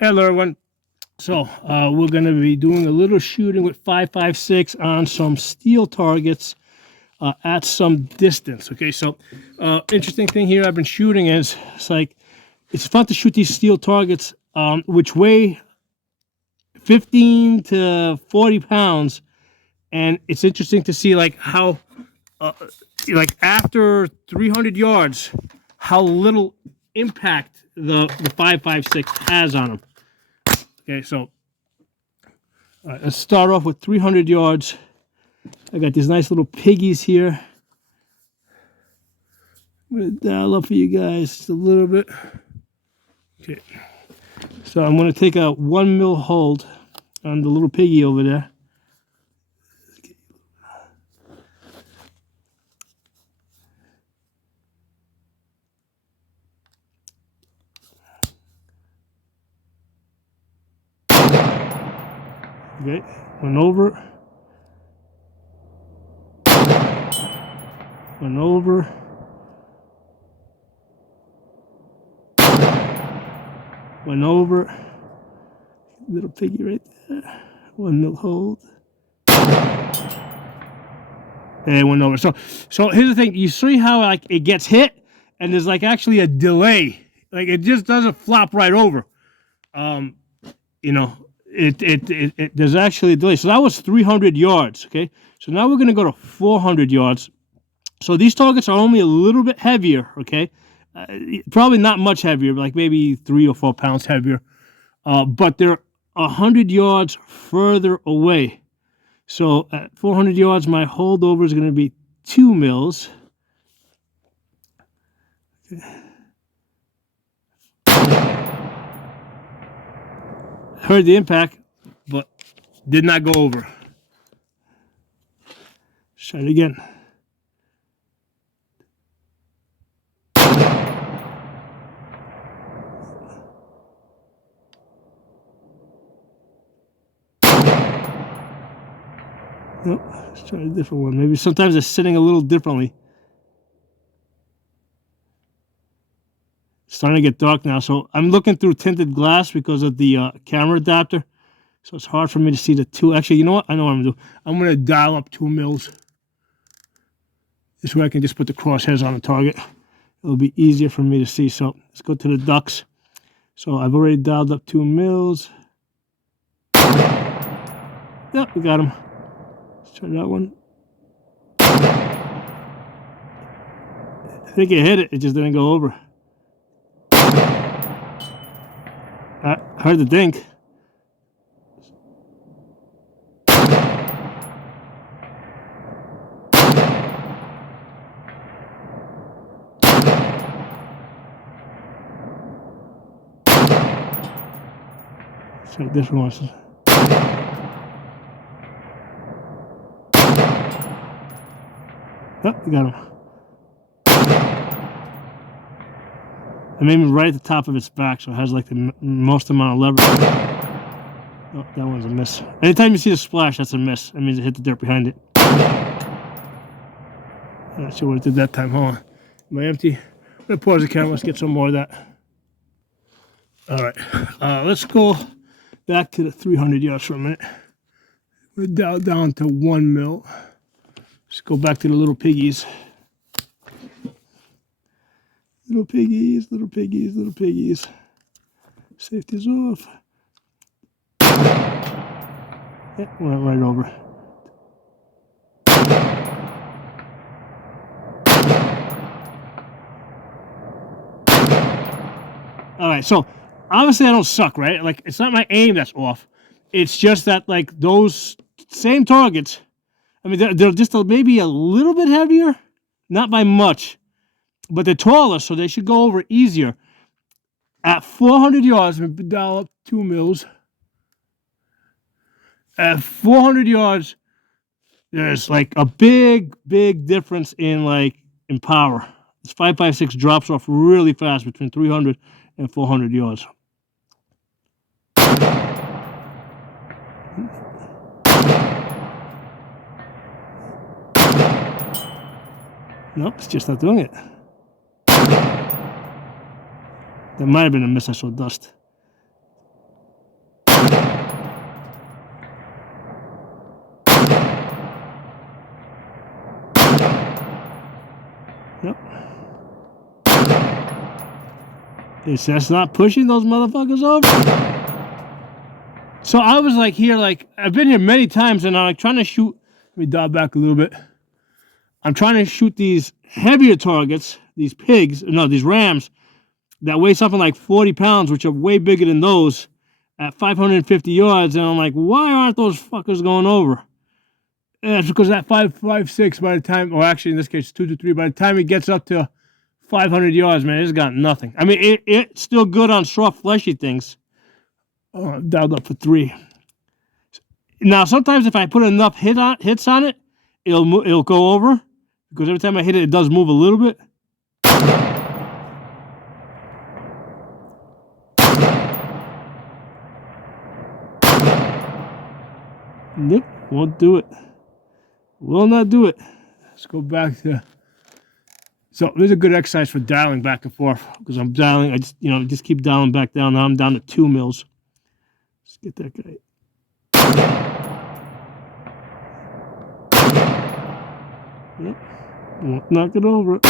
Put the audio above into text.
Hello, everyone. So we're going to be doing a little shooting with 5.56 on some steel targets at some distance. Okay, so interesting thing here I've been shooting is it's fun to shoot these steel targets which weigh 15 to 40 pounds, and it's interesting to see like how like after 300 yards how little impact the 5.56 has on them. Okay, so let's start off with 300 yards. I got these nice little piggies here. I'm going to dial up for you guys just a little bit. Okay, so I'm going to take a 1 mil hold on the little piggy over there. Okay, went over. Went over. Went over. Little piggy right there. 1 mil hold. And it went over. So here's the thing. You see how like it gets hit, and there's like actually a delay. Like it just doesn't flop right over. You know, there's actually a delay. So that was 300 yards. Okay. So now we're gonna go to 400 yards. So these targets are only a little bit heavier. Okay. Probably not much heavier, like maybe 3 or 4 pounds heavier. But they're 100 yards further away. So at 400 yards, my holdover is going to be 2 mils. Okay. Heard the impact, but did not go over. Let's try it again. Nope, let's try a different one. Maybe sometimes it's sitting a little differently. It's starting to get dark now, so I'm looking through tinted glass because of the camera adapter. So it's hard for me to see the two. Actually, you know what? I know what I'm going to do. I'm going to dial up 2 mils. This way I can just put the crosshairs on the target. It'll be easier for me to see. So let's go to the ducks. So I've already dialed up 2 mils. Yep, we got him. Let's try that one. I think it hit it. It just didn't go over. I heard the dink. Let's try different ones. Oh, we got him. I made him right at the top of its back, so it has like the most amount of leverage. Oh, that one's a miss. Anytime you see the splash, that's a miss. That means it hit the dirt behind it. I'm not sure what it did that time. Hold on. Am I empty? I'm going to pause the camera. Let's get some more of that. All right. Let's go back to the 300 yards for a minute. We're down to 1 mil. Let's go back to the little piggies. Little piggies, little piggies, little piggies. Safety's off. Yeah, went right over. All right, so obviously I don't suck, right? Like, it's not my aim that's off. It's just that, like, those same targets, I mean, they're just maybe a little bit heavier, not by much. But they're taller, so they should go over easier. At 400 yards, I'm going to dial up 2 mils. At 400 yards, there's like a big difference in power. This 5.56 drops off really fast between 300 and 400 yards. Nope, it's just not doing it. That might have been a miss. I saw dust. It's that's not pushing those motherfuckers over. So I was like here, like I've been here many times, and I'm like trying to shoot. Let me dial back a little bit. I'm trying to shoot these heavier targets, these pigs, no, these rams that weigh something like 40 pounds, which are way bigger than those at 550 yards. And I'm like, why aren't those fuckers going over? And it's because that 5.56 by the time, or actually in this case 2 to 3, by the time it gets up to 500 yards, man, it's got nothing. I mean, it's still good on soft, fleshy things. Dialed up for 3. Now, sometimes if I put enough hits on it, it'll go over, because every time I hit it, it does move a little bit. Nope, won't do it. Will not do it. Let's go back to. So there's a good exercise for dialing back and forth, because I'm dialing. I just keep dialing back down. Now I'm down to 2 mils. Let's get that guy. Yep. Won't knock it over.